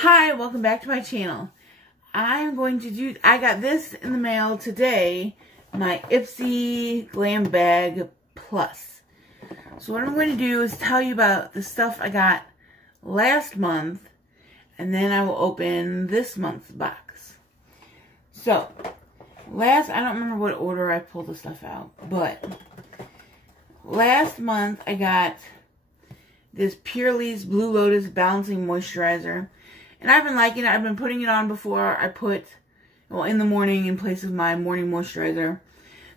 Hi, welcome back to my channel. I got this in the mail today, my Ipsy Glam Bag Plus. So what I'm going to do is tell you about the stuff I got last month, and then I will open this month's box. So, I don't remember what order I pulled the stuff out, but last month I got this Purely's Blue Lotus Balancing Moisturizer. And I've been liking it. I've been putting it on before I put, well, in the morning in place of my morning moisturizer.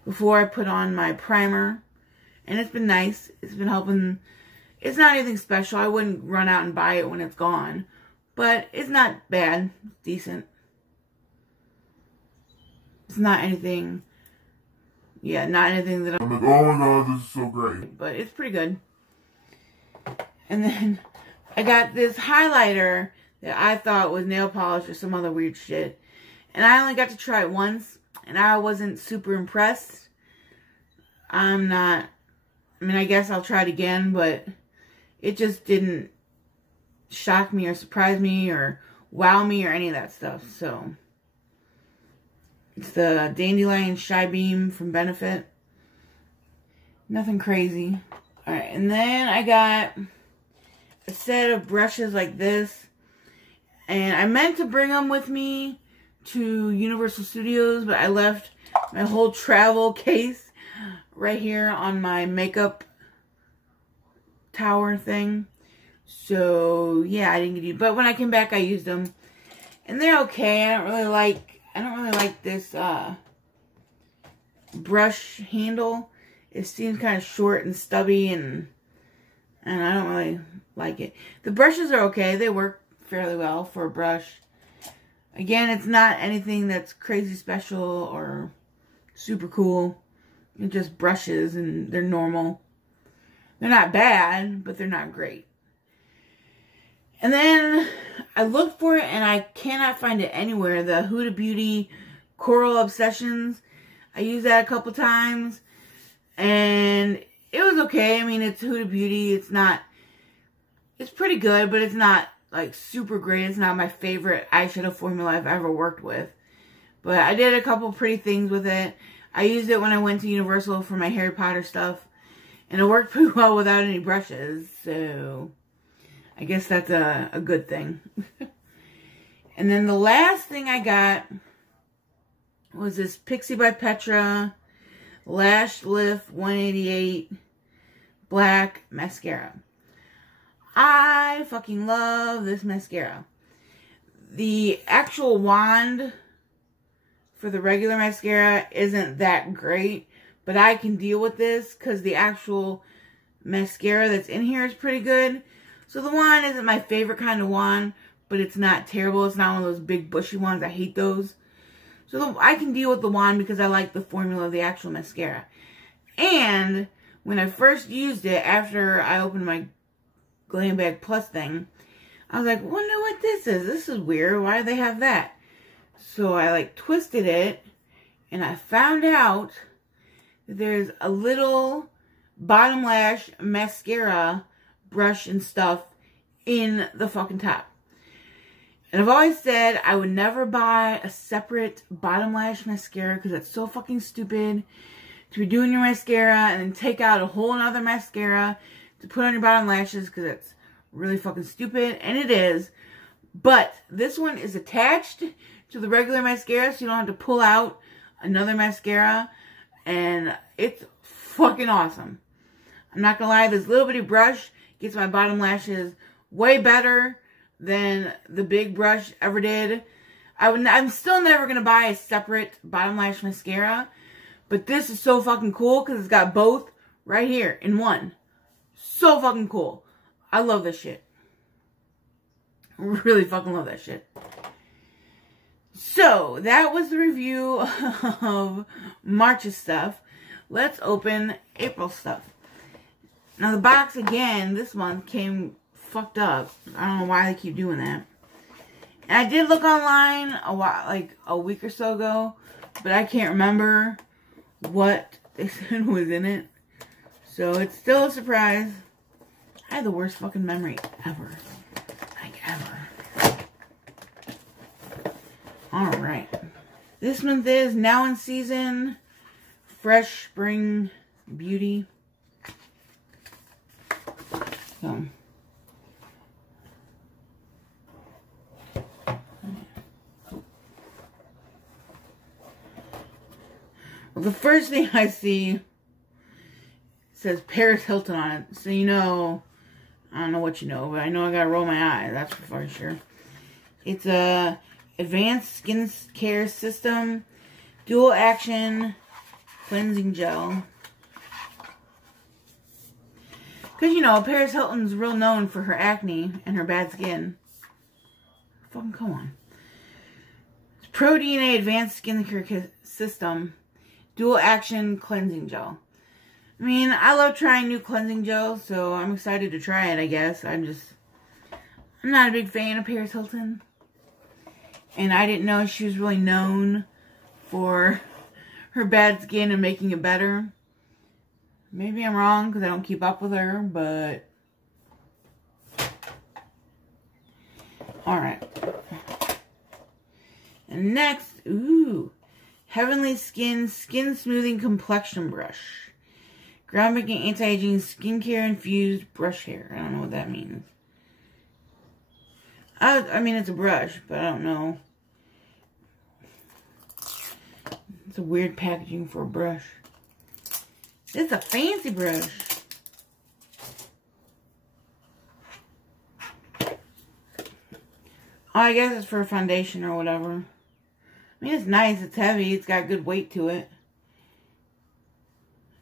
Before I put on my primer. And it's been nice. It's been helping. It's not anything special. I wouldn't run out and buy it when it's gone. But it's not bad. It's decent. It's not anything, not anything that I'm like, oh my god, this is so great. But it's pretty good. And then I got this highlighter that I thought was nail polish or some other weird shit. And I only got to try it once, and I wasn't super impressed. I guess I'll try it again, but it just didn't shock me or surprise me or wow me or any of that stuff. So, it's the Dandelion Shy Beam from Benefit. Nothing crazy. Alright, and then I got a set of brushes like this. And I meant to bring them with me to Universal Studios, but I left my whole travel case right here on my makeup tower thing. So, yeah, I didn't get it. But when I came back, I used them. And they're okay. I don't really like this brush handle. It seems kind of short and stubby, and I don't really like it. The brushes are okay. They work fairly well for a brush. Again, it's not anything that's crazy special or super cool. It's just brushes, and they're normal. They're not bad, but they're not great. And then I looked for it, and I cannot find it anywhere. The Huda Beauty Coral Obsessions. I used that a couple times, and it was okay. I mean, it's Huda Beauty. It's pretty good, but it's not like super great. It's not my favorite eyeshadow formula I've ever worked with. But I did a couple pretty things with it. I used it when I went to Universal for my Harry Potter stuff. And it worked pretty well without any brushes. So, I guess that's a good thing. And then the last thing I got was this Pixie by Petra Lash Lift 188 Black Mascara. I fucking love this mascara. The actual wand for the regular mascara isn't that great, but I can deal with this because the actual mascara that's in here is pretty good. So the wand isn't my favorite kind of wand, but it's not terrible. It's not one of those big bushy ones. I hate those. So I can deal with the wand because I like the formula of the actual mascara. And when I first used it, after I opened my Glam Bag Plus thing, I was like, wonder what this is. This is weird. Why do they have that? So I like twisted it, and I found out that there's a little bottom lash mascara brush and stuff in the fucking top. And I've always said I would never buy a separate bottom lash mascara because it's so fucking stupid to be doing your mascara and then take out a whole nother mascara to put on your bottom lashes, because it's really fucking stupid, and it is. But this one is attached to the regular mascara, so you don't have to pull out another mascara, and it's fucking awesome. I'm not gonna lie, this little bitty brush gets my bottom lashes way better than the big brush ever did. I'm still never gonna buy a separate bottom lash mascara, but this is so fucking cool because it's got both right here in one. So fucking cool. I love this shit. Really fucking love that shit. So, that was the review of March's stuff. Let's open April stuff. Now, the box, again, this month came fucked up. I don't know why they keep doing that. And I did look online a week or so ago, but I can't remember what they said was in it. So, it's still a surprise. I have the worst fucking memory ever. Like, ever. This month is Now in Season Fresh Spring Beauty. So, well, the first thing I see says Paris Hilton on it. So you know, I don't know what you know, but I know I gotta roll my eye. That's for sure. It's a advanced skin care system, dual action cleansing gel. Because, you know, Paris Hilton's real known for her acne and her bad skin. Fucking come on. It's Pro DNA Advanced Skincare System, Dual Action Cleansing Gel. I mean, I love trying new cleansing gels, so I'm excited to try it, I guess. I'm not a big fan of Paris Hilton. And I didn't know she was really known for her bad skin and making it better. Maybe I'm wrong because I don't keep up with her, but... Alright. And next, ooh. Heavenly Skin Smoothing Complexion Brush. Groundbreaking anti-aging skincare infused brush hair. I don't know what that means. I mean, it's a brush, but I don't know. It's a weird packaging for a brush. It's a fancy brush. Oh, I guess it's for a foundation or whatever. I mean, it's nice. It's heavy. It's got good weight to it.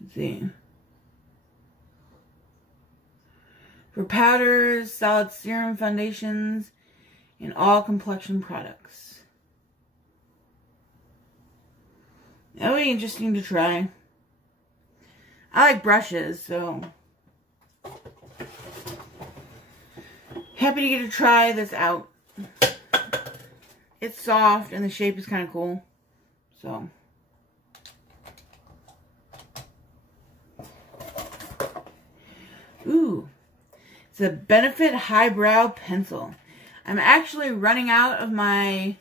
Let's see. For powders, solid serum foundations, and all complexion products. That'll be interesting to try. I like brushes, so happy to get to try this out. It's soft and the shape is kind of cool. So ooh, it's a Benefit Highbrow Pencil. I'm actually running out of my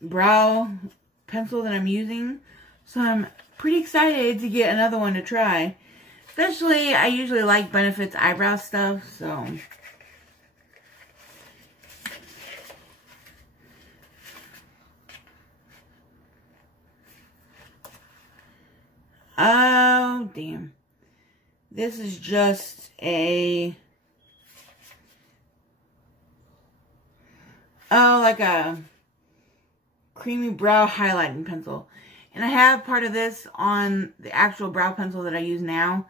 brow pencil that I'm using, so I'm pretty excited to get another one to try. Especially, I usually like Benefit's eyebrow stuff, so. Oh, damn. This is just a... Oh, like a creamy brow highlighting pencil. And I have part of this on the actual brow pencil that I use now.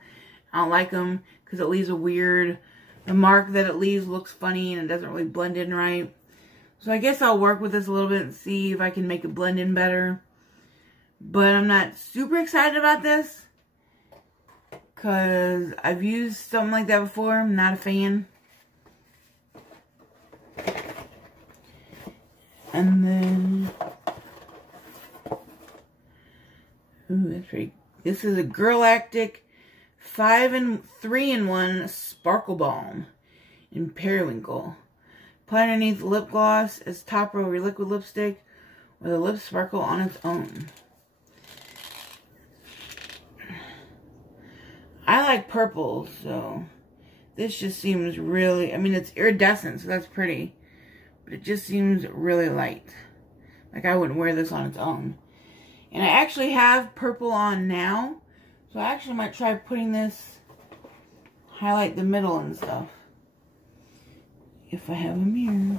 I don't like them because it leaves a weird... The mark that it leaves looks funny and it doesn't really blend in right. So I guess I'll work with this a little bit and see if I can make it blend in better. But I'm not super excited about this because I've used something like that before. I'm not a fan. And then... Ooh, that's pretty... This is a Girlactic 3-in-1 Sparkle Balm in Periwinkle. Apply underneath the lip gloss as topper over your liquid lipstick or the lip sparkle on its own. I like purple, so this just seems really... I mean, it's iridescent, so that's pretty. But it just seems really light. Like I wouldn't wear this on its own. And I actually have purple on now. So I actually might try putting this, highlight the middle and stuff. If I have a mirror.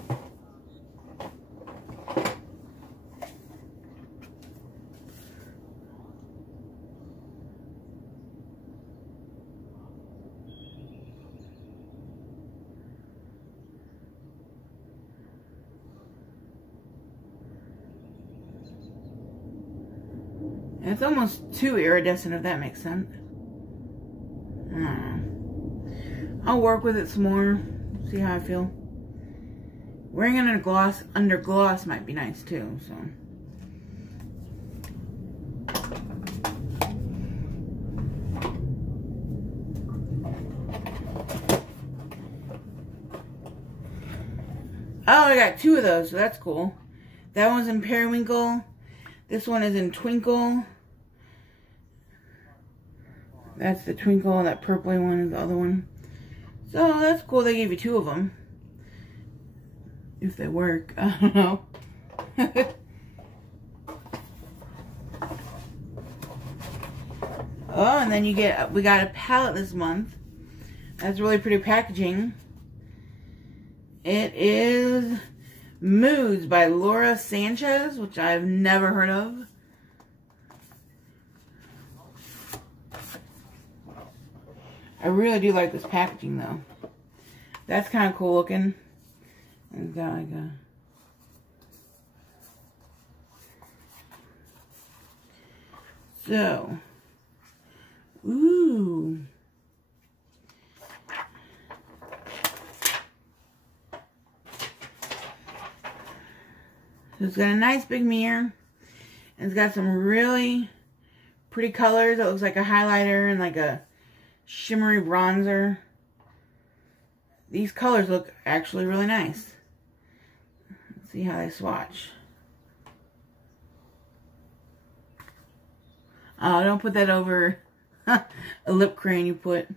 It's almost too iridescent, if that makes sense. I don't know. I'll work with it some more, see how I feel. Wearing it under gloss might be nice too, so. Oh, I got two of those, so that's cool. That one's in Periwinkle. This one is in Twinkle. That's the Twinkle, and that purpley one is the other one. So that's cool. They gave you 2 of them. If they work, I don't know. Oh, and then we got a palette this month. That's really pretty packaging. It is Moods by Laura Sanchez, which I've never heard of. I really do like this packaging though. That's kind of cool looking. And it's got like a... So... Ooh. So it's got a nice big mirror. And it's got some really pretty colors. It looks like a highlighter and like a shimmery bronzer. These colors look actually really nice. Let's see how they swatch. Oh, don't put that over a lip crayon you put.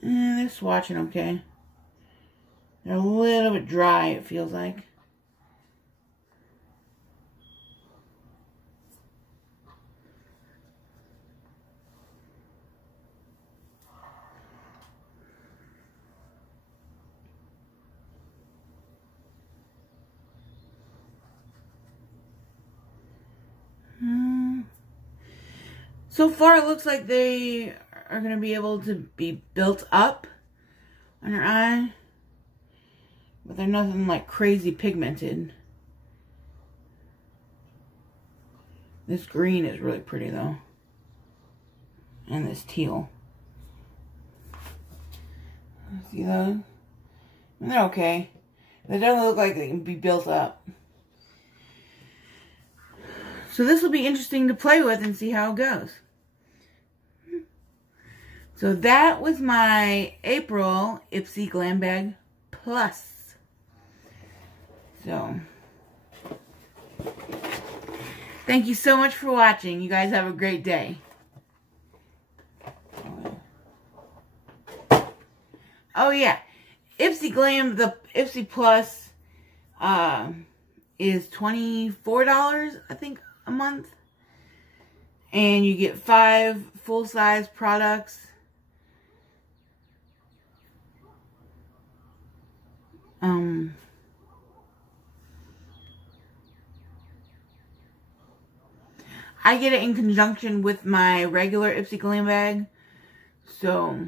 They're swatching okay. They're a little bit dry, it feels like. So far, it looks like they are going to be able to be built up on your eye. But they're nothing like crazy pigmented. This green is really pretty though. And this teal. See those? And they're okay. They don't look like they can be built up. So this will be interesting to play with and see how it goes. So that was my April Ipsy Glam Bag Plus. So, thank you so much for watching. You guys have a great day. Oh yeah, Ipsy Glam, the Ipsy Plus is $24, I think, a month. And you get 5 full-size products. I get it in conjunction with my regular Ipsy Glam Bag. So,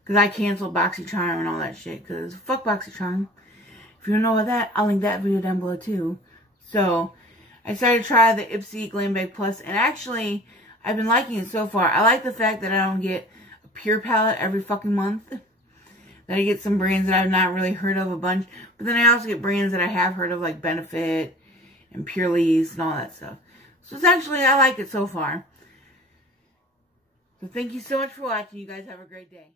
because I canceled BoxyCharm and all that shit. Because fuck BoxyCharm. If you don't know about that, I'll link that video down below too. So, I decided to try the Ipsy Glam Bag Plus. And actually, I've been liking it so far. I like the fact that I don't get a pure palette every fucking month. That I get some brands that I've not really heard of a bunch. But then I also get brands that I have heard of, like Benefit and Purely's and all that stuff. So it's actually, I like it so far. So thank you so much for watching. You guys have a great day.